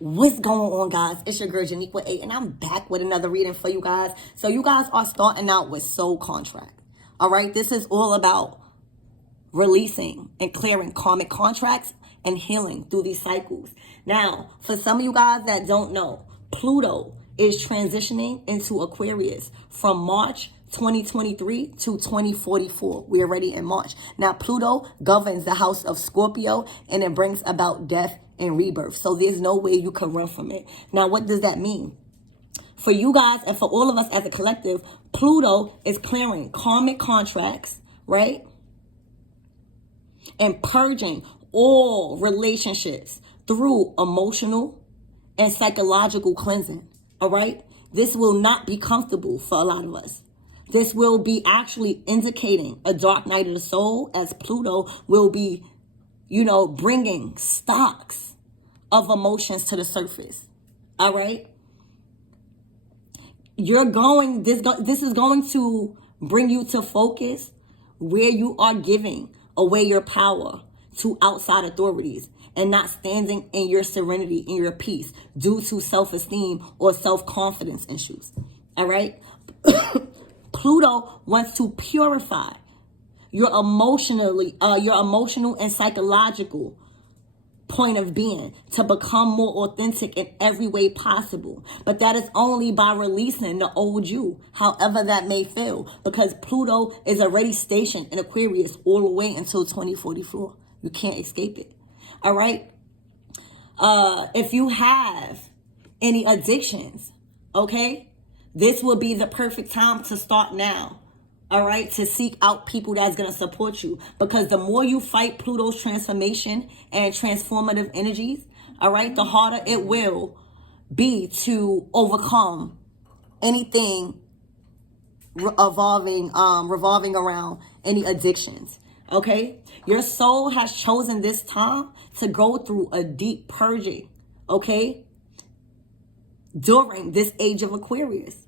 What's going on, guys? It's your girl Janique with 8, and I'm back with another reading for you guys. So you guys are starting out with soul contract. All right, this is all about releasing and clearing karmic contracts and healing through these cycles. Now, for some of you guys that don't know, Pluto is transitioning into Aquarius from March 2023 to 2044. We're already in March. Now, Pluto governs the house of Scorpio, and it brings about death and rebirth. So there's no way you can run from it. Now, what does that mean? For you guys and for all of us as a collective, Pluto is clearing karmic contracts, right? And purging all relationships through emotional and psychological cleansing. All right. This will not be comfortable for a lot of us. This will be actually indicating a dark night of the soul, as Pluto will be, bringing stocks of emotions to the surface. All right. This is going to bring you to focus where you are giving away your power to outside authorities and not standing in your serenity, in your peace, due to self-esteem or self-confidence issues. All right. Pluto wants to purify your emotional and psychological point of being to become more authentic in every way possible. But that is only by releasing the old you, however that may feel, because Pluto is already stationed in Aquarius all the way until 2044. You can't escape it. All right. If you have any addictions, okay, this will be the perfect time to start now. All right, to seek out people that's going to support you, because the more you fight Pluto's transformation and transformative energies, all right, the harder it will be to overcome anything revolving around any addictions. Okay, your soul has chosen this time to go through a deep purging. Okay, during this age of Aquarius,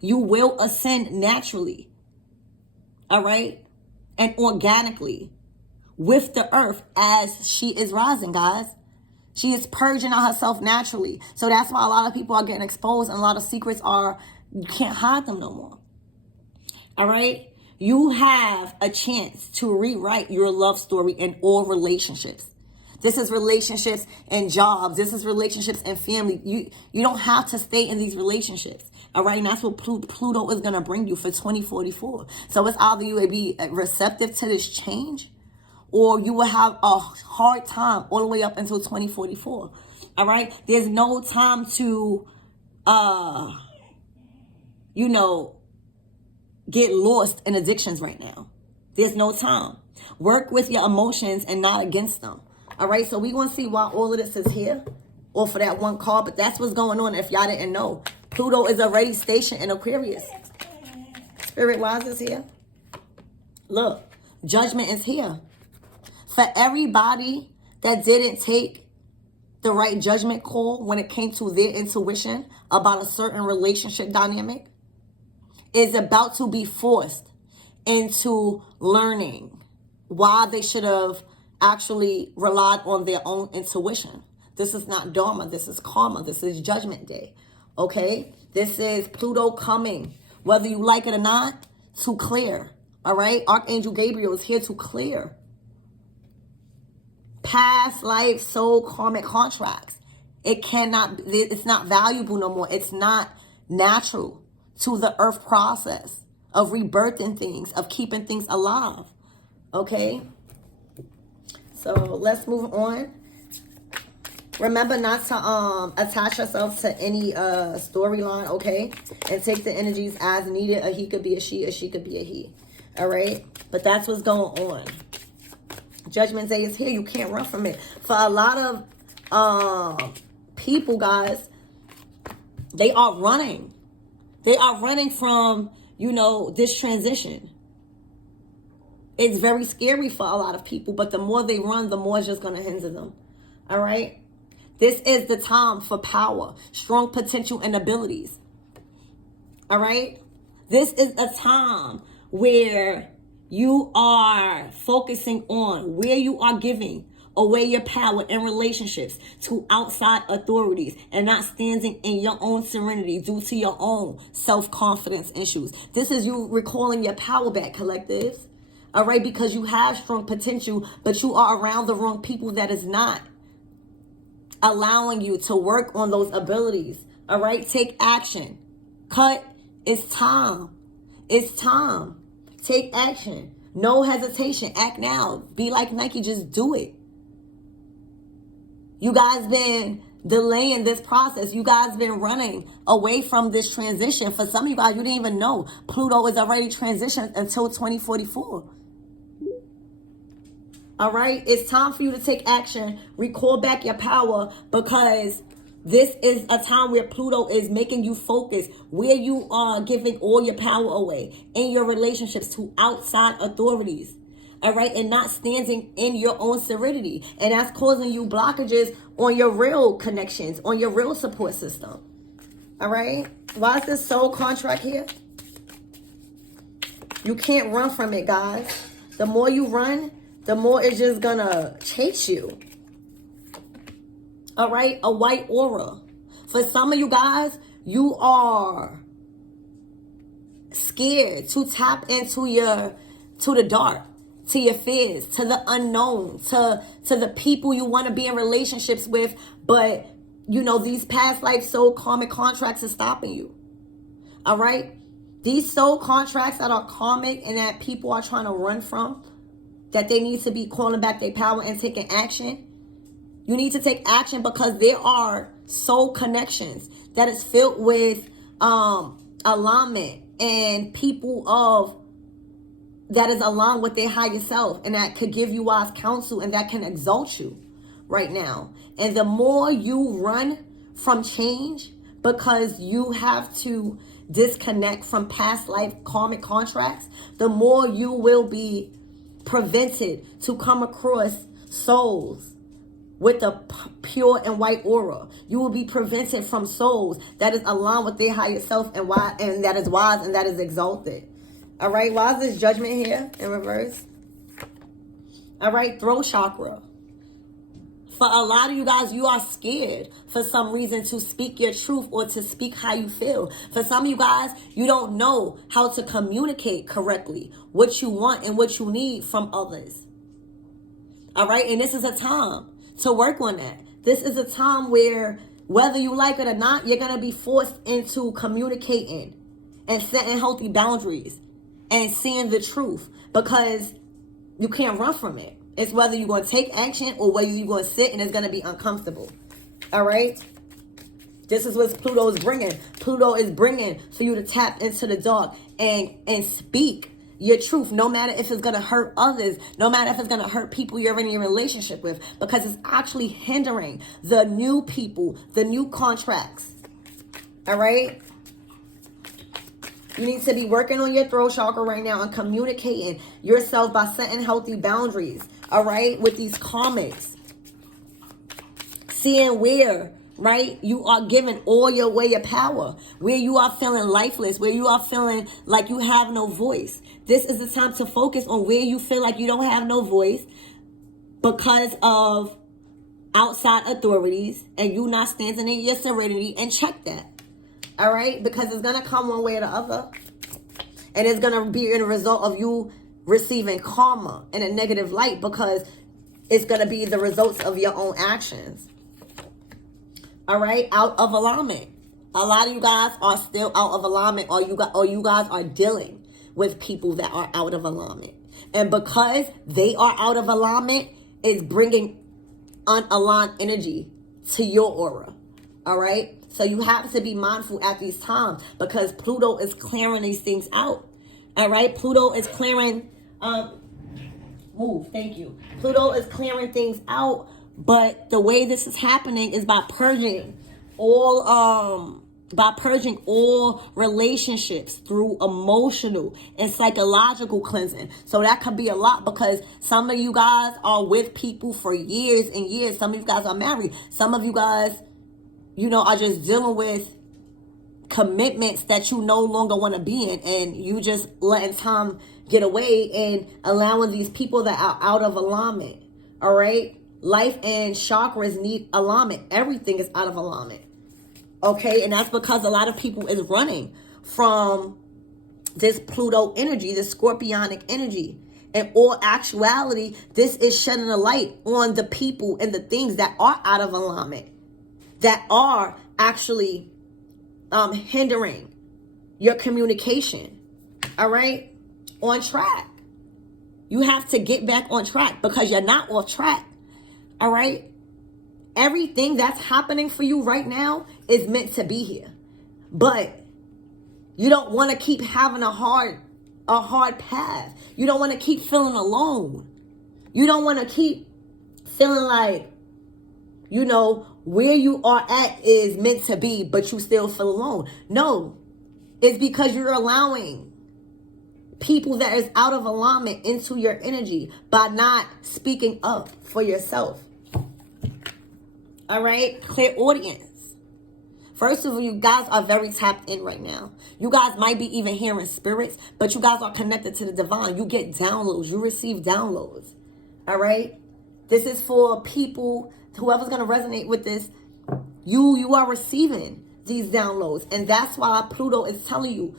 you will ascend naturally. All right. And organically with the earth as she is rising, guys. She is purging on herself naturally. So that's why a lot of people are getting exposed, and a lot of secrets you can't hide them no more. All right. You have a chance to rewrite your love story in all relationships. This is relationships and jobs. This is relationships and family. You don't have to stay in these relationships. All right. And that's what Pluto is going to bring you for 2044. So it's either you will be receptive to this change, or you will have a hard time all the way up until 2044. All right. There's no time to, get lost in addictions right now. There's no time. Work with your emotions and not against them. All right, so we're going to see why all of this is here, or for that one card, but that's what's going on if y'all didn't know. Pluto is already stationed in Aquarius. Spirit, why is this here? Look, judgment is here. For everybody that didn't take the right judgment call when it came to their intuition about a certain relationship dynamic, is about to be forced into learning why they should have actually relied on their own intuition. This is not Dharma. This is karma. This is Judgment Day. Okay? This is Pluto coming, whether you like it or not, to clear. All right? Archangel Gabriel is here to clear past life soul karmic contracts. It's not valuable no more. It's not natural to the earth process of rebirthing things, of keeping things alive. Okay? So let's move on. Remember not to attach yourself to any storyline, okay? And take the energies as needed. A he could be a she could be a he. All right? But that's what's going on. Judgment Day is here. You can't run from it. For a lot of people, guys, they are running. They are running from, this transition. It's very scary for a lot of people, but the more they run, the more it's just going to hinder them. All right? This is the time for power, strong potential and abilities. All right? This is a time where you are focusing on where you are giving away your power in relationships to outside authorities and not standing in your own serenity due to your own self-confidence issues. This is you recalling your power back, collectives. All right, because you have strong potential, but you are around the wrong people that is not allowing you to work on those abilities. All right, take action. Cut. It's time. It's time. Take action. No hesitation. Act now. Be like Nike. Just do it. You guys been delaying this process. You guys been running away from this transition. For some of you guys, you didn't even know Pluto is already transitioned until 2044. All right? It's time for you to take action. Recall back your power, because this is a time where Pluto is making you focus, where you are giving all your power away in your relationships to outside authorities. All right, and not standing in your own serenity. And that's causing you blockages on your real connections, on your real support system. All right, why is this soul contract here? You can't run from it, guys. The more you run, the more it's just gonna chase you. All right, a white aura. For some of you guys, you are scared to tap into to the dark, to your fears, to the unknown, to the people you want to be in relationships with, but you know these past life soul karmic contracts are stopping you. All right, these soul contracts that are karmic and that people are trying to run from, that they need to be calling back their power and taking action. You need to take action, because there are soul connections that is filled with alignment and people that is aligned with their higher self, and that could give you wise counsel and that can exalt you right now. And the more you run from change because you have to disconnect from past life karmic contracts, the more you will be prevented to come across souls with a pure and white aura. You will be prevented from souls that is aligned with their higher self and that is wise and that is exalted. All right, why is this judgment here in reverse? All right, throat chakra. For a lot of you guys, you are scared for some reason to speak your truth or to speak how you feel. For some of you guys, you don't know how to communicate correctly what you want and what you need from others. All right, and this is a time to work on that. This is a time where, whether you like it or not, you're going to be forced into communicating and setting healthy boundaries and seeing the truth, because you can't run from it. It's whether you're going to take action or whether you're going to sit and it's going to be uncomfortable. All right? This is what Pluto is bringing. Pluto is bringing for you to tap into the dark and speak your truth, no matter if it's going to hurt others, no matter if it's going to hurt people you're in your relationship with, because it's actually hindering the new people, the new contracts. All right? You need to be working on your throat chakra right now and communicating yourself by setting healthy boundaries, all right, with these karmics. Seeing where, right, you are giving all your way of power, where you are feeling lifeless, where you are feeling like you have no voice. This is the time to focus on where you feel like you don't have no voice because of outside authorities and you not standing in your serenity, and check that. All right, because it's going to come one way or the other. And it's going to be in a result of you receiving karma in a negative light, because it's going to be the results of your own actions. All right, out of alignment. A lot of you guys are still out of alignment, or you guys are dealing with people that are out of alignment. And because they are out of alignment, it's bringing unaligned energy to your aura. All right? So you have to be mindful at these times, because Pluto is clearing these things out. All right? Pluto is clearing, thank you. Pluto is clearing things out, but the way this is happening is by purging all relationships through emotional and psychological cleansing. So that could be a lot, because some of you guys are with people for years and years. Some of you guys are married. Some of you guys, are just dealing with commitments that you no longer want to be in, and you just letting time get away and allowing these people that are out of alignment, all right, life and chakras need alignment. Everything is out of alignment. Okay, and that's because a lot of people is running from this Pluto energy, this scorpionic energy. In all actuality, this is shedding a light on the people and the things that are out of alignment, that are actually hindering your communication. All right, on track. You have to get back on track because you're not off track. All right. Everything that's happening for you right now is meant to be here. But you don't want to keep having a hard path. You don't want to keep feeling alone. You don't want to keep feeling like, you know, where you are at is meant to be, but you still feel alone. No, it's because you're allowing people that is out of alignment into your energy by not speaking up for yourself. All right, clear audience. First of all, you guys are very tapped in right now. You guys might be even hearing spirits, but you guys are connected to the divine. You get downloads. You receive downloads. All right? This is for people, whoever's going to resonate with this. You are receiving these downloads. And that's why Pluto is telling you,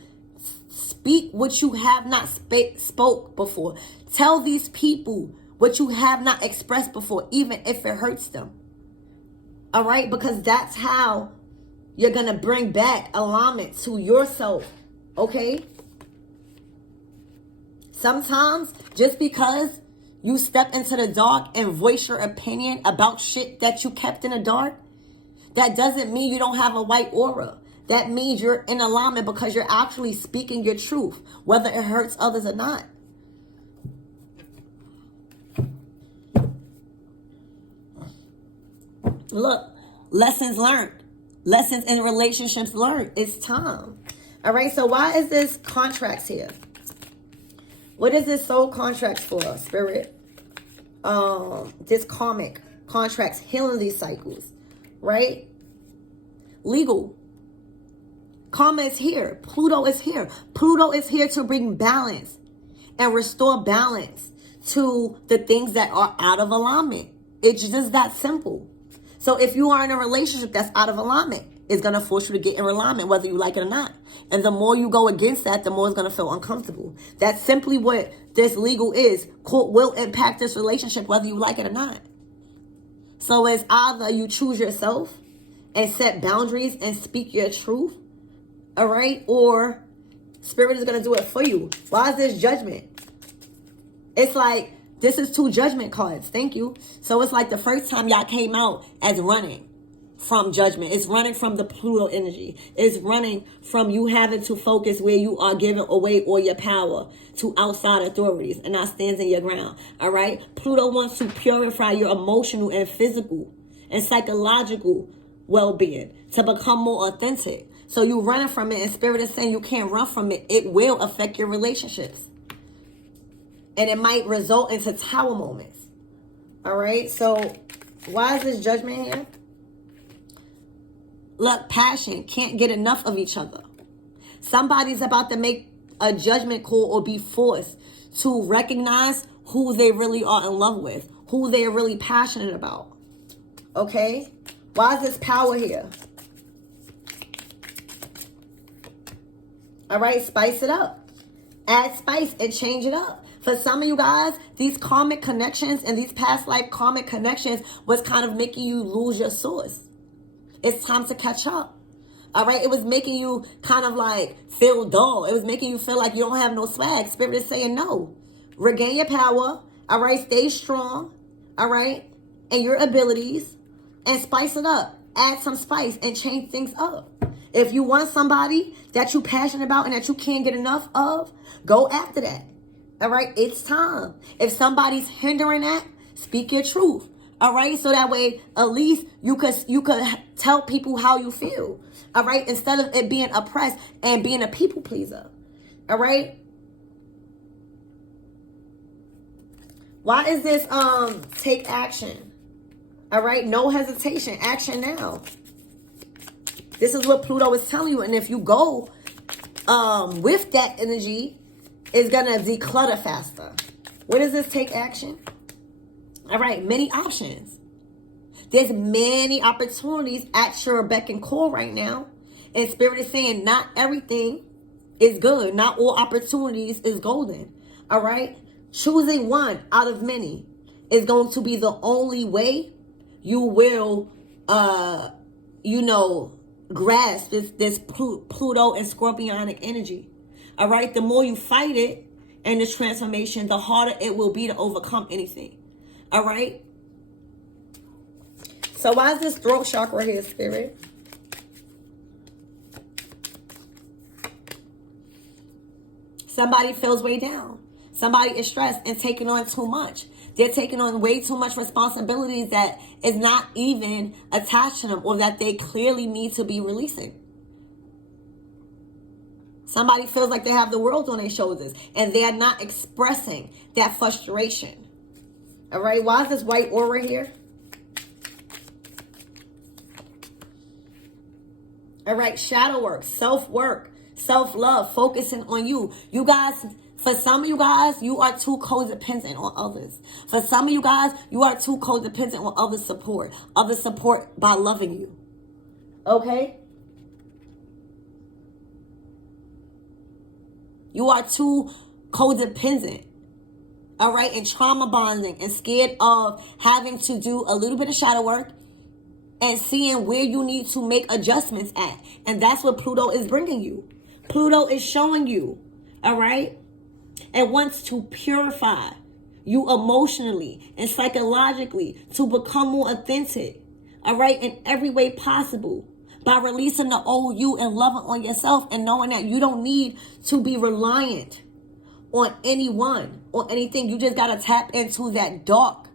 speak what you have not spoke before. Tell these people what you have not expressed before, even if it hurts them. All right? Because that's how you're going to bring back alignment to yourself. Okay? Sometimes, just because you step into the dark and voice your opinion about shit that you kept in the dark, that doesn't mean you don't have a white aura. That means you're in alignment because you're actually speaking your truth, whether it hurts others or not. Look, lessons learned. Lessons in relationships learned. It's time. All right, so why is this contracts here? What is this soul contracts for, Spirit? This karmic contracts, healing these cycles, right? Legal. Karma is here. Pluto is here. Pluto is here to bring balance and restore balance to the things that are out of alignment. It's just that simple. So if you are in a relationship that's out of alignment, it's going to force you to get in alignment, whether you like it or not. And the more you go against that, the more it's going to feel uncomfortable. That's simply what this legal is. Court will impact this relationship, whether you like it or not. So it's either you choose yourself and set boundaries and speak your truth, all right? Or Spirit is going to do it for you. Why is this judgment? It's like, this is 2 judgment cards. Thank you. So it's like the first time y'all came out as running from judgment. It's running from the Pluto energy. It's running from you having to focus where you are giving away all your power to outside authorities and not standing your ground. All right. Pluto wants to purify your emotional and physical and psychological well-being to become more authentic. So you running from it, and Spirit is saying you can't run from it. It will affect your relationships. And it might result into tower moments. All right. So why is this judgment here? Look, passion, can't get enough of each other. Somebody's about to make a judgment call or be forced to recognize who they really are in love with, who they're really passionate about. Okay. Why is this power here? All right. Spice it up. Add spice and change it up. For some of you guys, these karmic connections and these past life karmic connections was kind of making you lose your source. It's time to catch up. All right. It was making you kind of like feel dull. It was making you feel like you don't have no swag. Spirit is saying no. Regain your power. All right. Stay strong. All right. And your abilities. And spice it up. Add some spice and change things up. If you want somebody that you're passionate about and that you can't get enough of, go after that. All right, it's time. If somebody's hindering that, speak your truth. All right, so that way at least you could tell people how you feel. All right, instead of it being oppressed and being a people pleaser. All right. Why is this take action? All right, no hesitation, action now. This is what Pluto is telling you, and if you go with that energy, it's going to declutter faster. What does this take action? All right, many options. There's many opportunities at your beck and call right now. And Spirit is saying not everything is good. Not all opportunities is golden. All right? Choosing one out of many is going to be the only way you will, grasp this Pluto and Scorpionic energy. All right? The more you fight it and this transformation, the harder it will be to overcome anything. All right? So why is this throat chakra here, Spirit? Somebody feels way down. Somebody is stressed and taking on too much. They're taking on way too much responsibilities that is not even attached to them or that they clearly need to be releasing. Somebody feels like they have the world on their shoulders and they are not expressing that frustration. All right, why is this white aura here? All right, shadow work, self-work, self-love, focusing on you. You guys, for some of you guys, you are too codependent on others. For some of you guys, you are too codependent on other support. Other support by loving you. Okay? You are too codependent. All right? And trauma bonding and scared of having to do a little bit of shadow work and seeing where you need to make adjustments at. And that's what Pluto is bringing you. Pluto is showing you, all right? And wants to purify you emotionally and psychologically to become more authentic, all right, in every way possible. By releasing the old you and loving on yourself and knowing that you don't need to be reliant on anyone or anything. You just got to tap into that dark,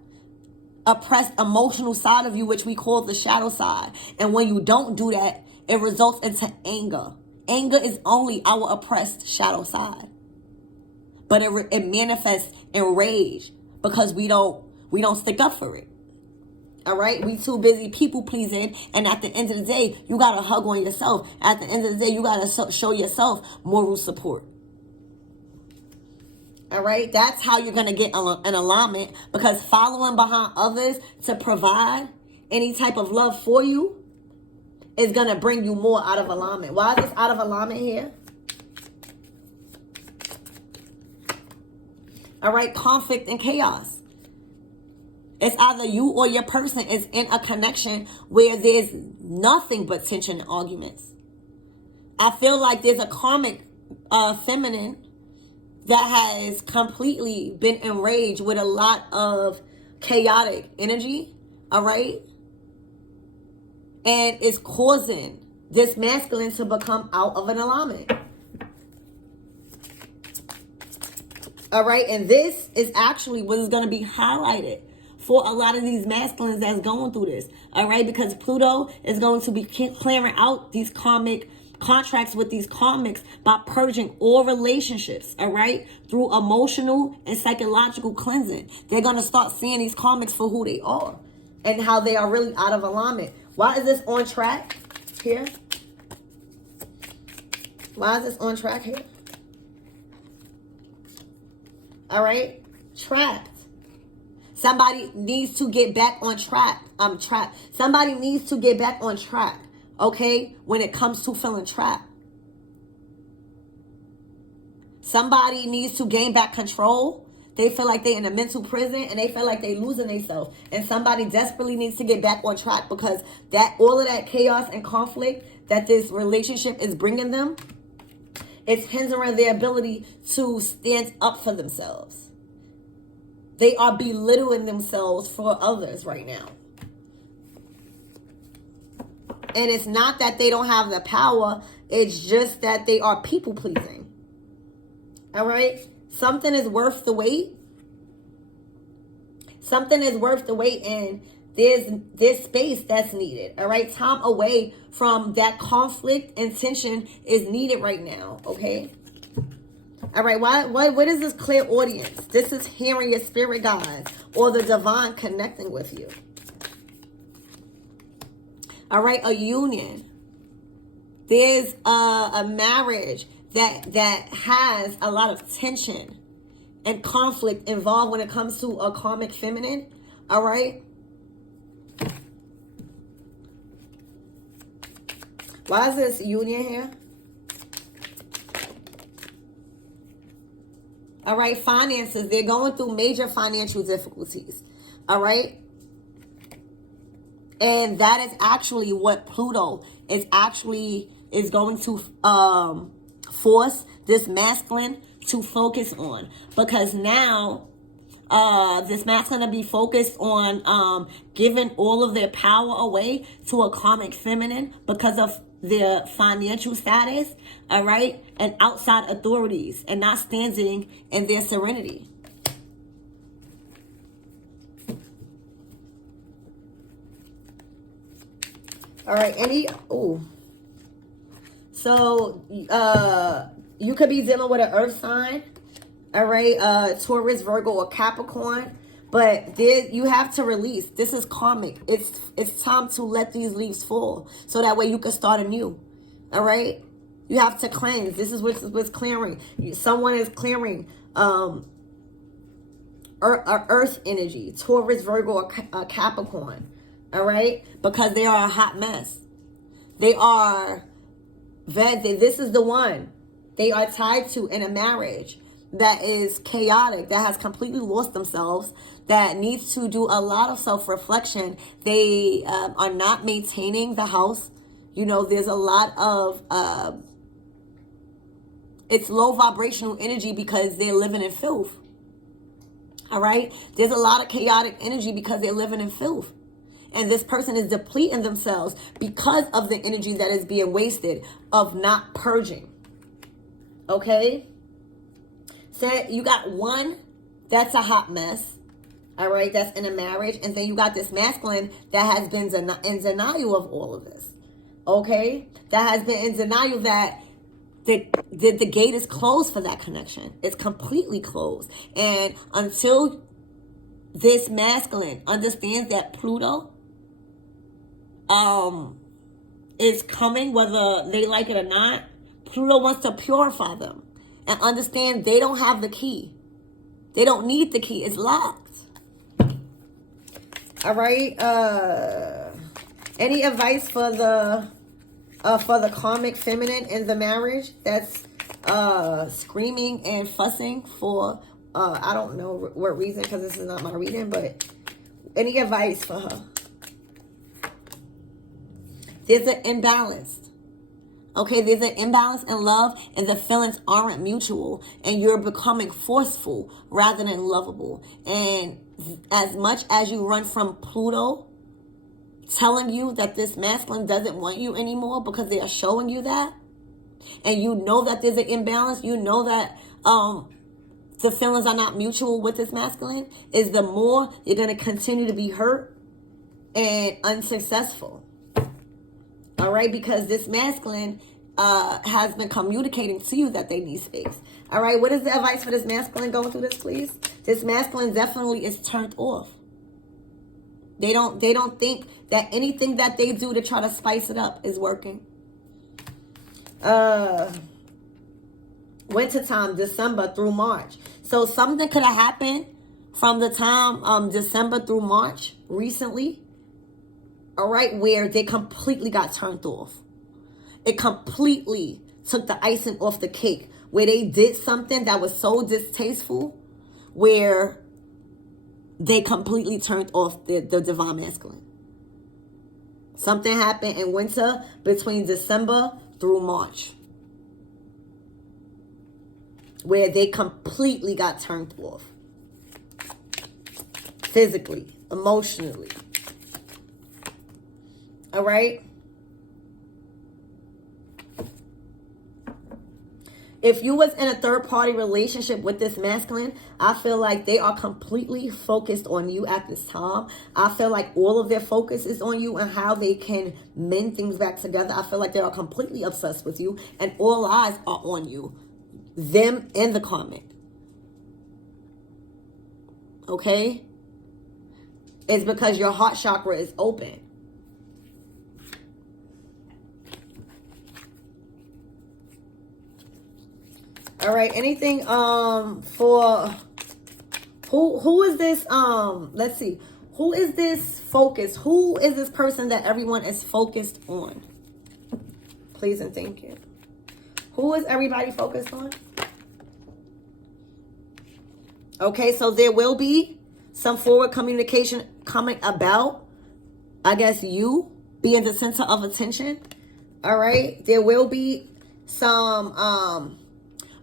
oppressed emotional side of you, which we call the shadow side. And when you don't do that, it results into anger. Anger is only our oppressed shadow side. But it manifests in rage because we don't stick up for it. All right? We too busy people pleasing. And at the end of the day, you got to hug on yourself. At the end of the day, you got to show yourself moral support. All right? That's how you're going to get an alignment, because following behind others to provide any type of love for you is going to bring you more out of alignment. Why is this out of alignment here? All right? Conflict and chaos. It's either you or your person is in a connection where there's nothing but tension and arguments. I feel like there's a karmic feminine that has completely been enraged with a lot of chaotic energy, all right? And it's causing this masculine to become out of an alignment. All right, and this is actually what is going to be highlighted for a lot of these masculines that's going through this, all right? Because Pluto is going to be clearing out these karmic contracts with these karmics by purging all relationships, all right? Through emotional and psychological cleansing. They're going to start seeing these karmics for who they are and how they are really out of alignment. Why is this on track here? Why is this on track here? All right? Trapped. Somebody needs to get back on track. I'm trapped. Somebody needs to get back on track, okay, when it comes to feeling trapped. Somebody needs to gain back control. They feel like they're in a mental prison and they feel like they're losing themselves. And somebody desperately needs to get back on track because that all of that chaos and conflict that this relationship is bringing them, it's hindering their ability to stand up for themselves. They are belittling themselves for others right now. And it's not that they don't have the power. It's just that they are people pleasing. All right? Something is worth the wait. Something is worth the wait, and there's space that's needed. All right? Time away from that conflict and tension is needed right now. Okay? All right, what is this clear audience? This is hearing your spirit guides or the divine connecting with you. All right, a union. There's a marriage that has a lot of tension and conflict involved when it comes to a karmic feminine. All right. Why is this union here? All right, finances. They're going through major financial difficulties. All right. And that is actually what Pluto is going to force this masculine to focus on. Because now this masculine to be focused on giving all of their power away to a karmic feminine because of their financial status, all right, and outside authorities, and not standing in their serenity. All right, so you could be dealing with an earth sign, all right, Taurus, Virgo, or Capricorn, but you have to release. This is karmic. It's time to let these leaves fall so that way you can start anew, all right? You have to cleanse. This is what's clearing. Someone is clearing earth energy, Taurus, Virgo, or Capricorn, all right? Because they are a hot mess. This is the one they are tied to in a marriage that is chaotic, that has completely lost themselves, that needs to do a lot of self-reflection. They are not maintaining the house. You know, there's a lot of, it's low vibrational energy because they're living in filth. All right? There's a lot of chaotic energy because they're living in filth. And this person is depleting themselves because of the energy that is being wasted of not purging. Okay? So you got one that's a hot mess. All right? That's in a marriage. And then you got this masculine that has been in denial of all of this. Okay? That has been in denial that the gate is closed for that connection. It's completely closed. And until this masculine understands that Pluto is coming, whether they like it or not, Pluto wants to purify them and understand they don't have the key. They don't need the key. It's locked. All right. Any advice for the karmic feminine in the marriage that's screaming and fussing for I don't know what reason, because this is not my reading, but any advice for her? There's an imbalance. Okay, there's an imbalance in love, and the feelings aren't mutual, and you're becoming forceful rather than lovable. And as much as you run from Pluto telling you that this masculine doesn't want you anymore because they are showing you that, and you know that there's an imbalance, you know that the feelings are not mutual with this masculine, is the more you're going to continue to be hurt and unsuccessful. All right, because this masculine has been communicating to you that they need space. All right, what is the advice for this masculine going through this, please? This masculine definitely is turned off. They don't think that anything that they do to try to spice it up is working. Wintertime, December through March. So something could have happened from the time December through March recently. All right, where they completely got turned off. It completely took the icing off the cake, where they did something that was so distasteful, where they completely turned off the divine masculine. Something happened in winter between December through March, where they completely got turned off. Physically, emotionally. All right? If you was in a third-party relationship with this masculine, I feel like they are completely focused on you at this time. I feel like all of their focus is on you and how they can mend things back together. I feel like they are completely obsessed with you, and all eyes are on you. Them and the karmic. Okay? It's because your heart chakra is open. All right, anything for who is this let's see. Who is this focused? Who is this person that everyone is focused on? Please and thank you. Who is everybody focused on? Okay, so there will be some forward communication coming about, I guess, you being the center of attention. All right. There will be some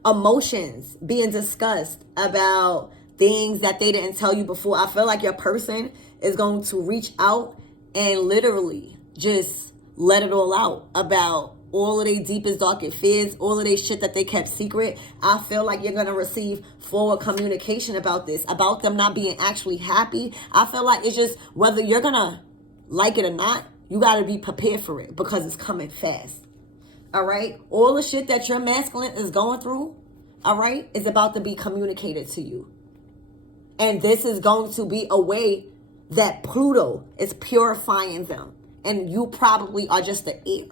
emotions being discussed about things that they didn't tell you before. I feel like your person is going to reach out and literally just let it all out about all of their deepest, darkest fears, all of their shit that they kept secret. I feel like you're going to receive forward communication about this, about them not being actually happy. I feel like it's just whether you're going to like it or not, you got to be prepared for it because it's coming fast. All right? All the shit that your masculine is going through, all right, is about to be communicated to you. And this is going to be a way that Pluto is purifying them. And you probably are just the air.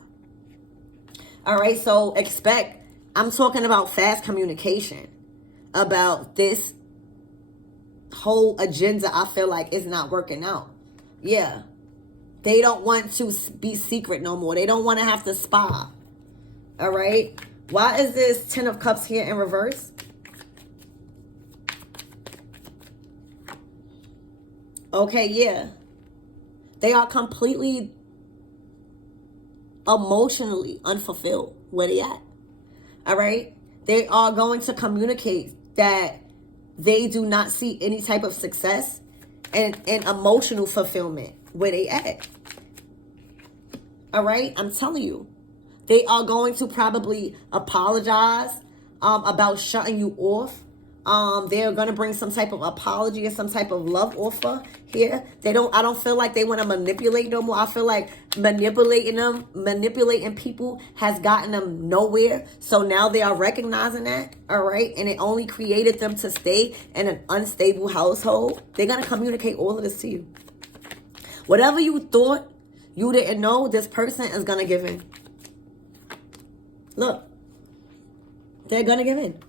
All right, so expect, I'm talking about fast communication about this whole agenda. I feel like it's not working out. Yeah. They don't want to be secret no more. They don't want to have to spy. All right. Why is this 10 of Cups here in reverse? Okay, yeah. They are completely emotionally unfulfilled where they at. All right. They are going to communicate that they do not see any type of success and emotional fulfillment where they at. All right. I'm telling you, they are going to probably apologize about shutting you off. They're going to bring some type of apology or some type of love offer here. I don't feel like they want to manipulate no more. I feel like manipulating people has gotten them nowhere. So now they are recognizing that. All right. And it only created them to stay in an unstable household. They're going to communicate all of this to you. Whatever you thought you didn't know, this person is going to give in. Look, they're going to give in.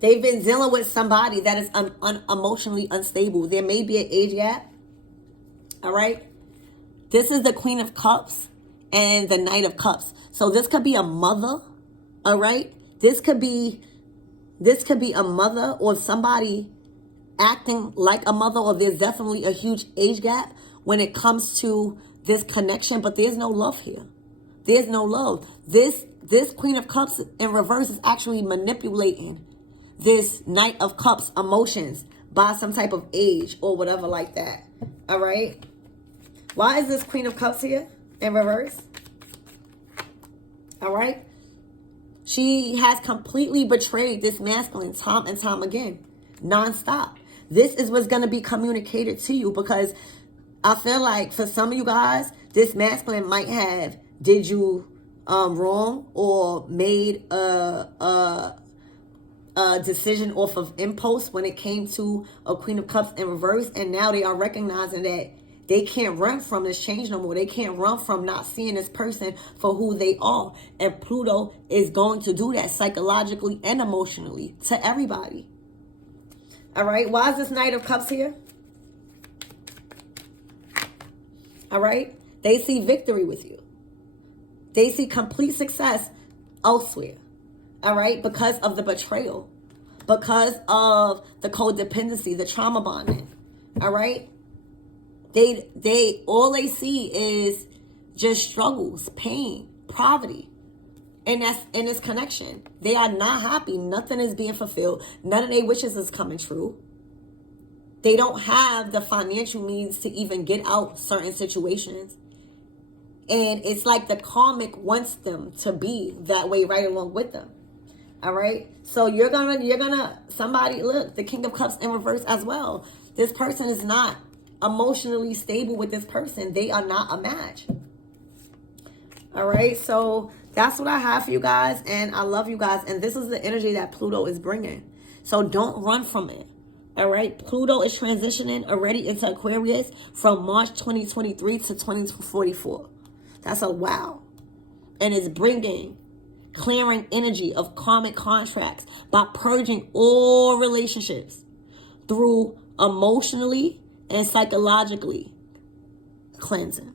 They've been dealing with somebody that is emotionally unstable. There may be an age gap. All right. This is the Queen of Cups and the Knight of Cups. So this could be a mother. All right. This could be a mother or somebody acting like a mother, or there's definitely a huge age gap when it comes to this connection. But there's no love here. There's no love. This Queen of Cups in reverse is actually manipulating this Knight of Cups emotions by some type of age or whatever like that. All right. Why is this Queen of Cups here in reverse? All right. She has completely betrayed this masculine time and time again, nonstop. This is what's going to be communicated to you, because I feel like for some of you guys, this masculine might have did you wrong or made a decision off of impulse when it came to a Queen of Cups in reverse. And now they are recognizing that they can't run from this change no more. They can't run from not seeing this person for who they are. And Pluto is going to do that psychologically and emotionally to everybody. All right. Why is this Knight of Cups here? All right. They see victory with you. They see complete success elsewhere. All right, because of the betrayal, because of the codependency, the trauma bonding. All right, they all they see is just struggles, pain, poverty, and that's in this connection. They are not happy. Nothing is being fulfilled. None of their wishes is coming true. They don't have the financial means to even get out certain situations. And it's like the karmic wants them to be that way right along with them. All right. So you're gonna, somebody, look, the King of Cups in reverse as well. This person is not emotionally stable with this person. They are not a match. All right. So that's what I have for you guys. And I love you guys. And this is the energy that Pluto is bringing. So don't run from it. All right. Pluto is transitioning already into Aquarius from March 2023 to 2044. That's a wow. And it's bringing clearing energy of karmic contracts by purging all relationships through emotionally and psychologically cleansing.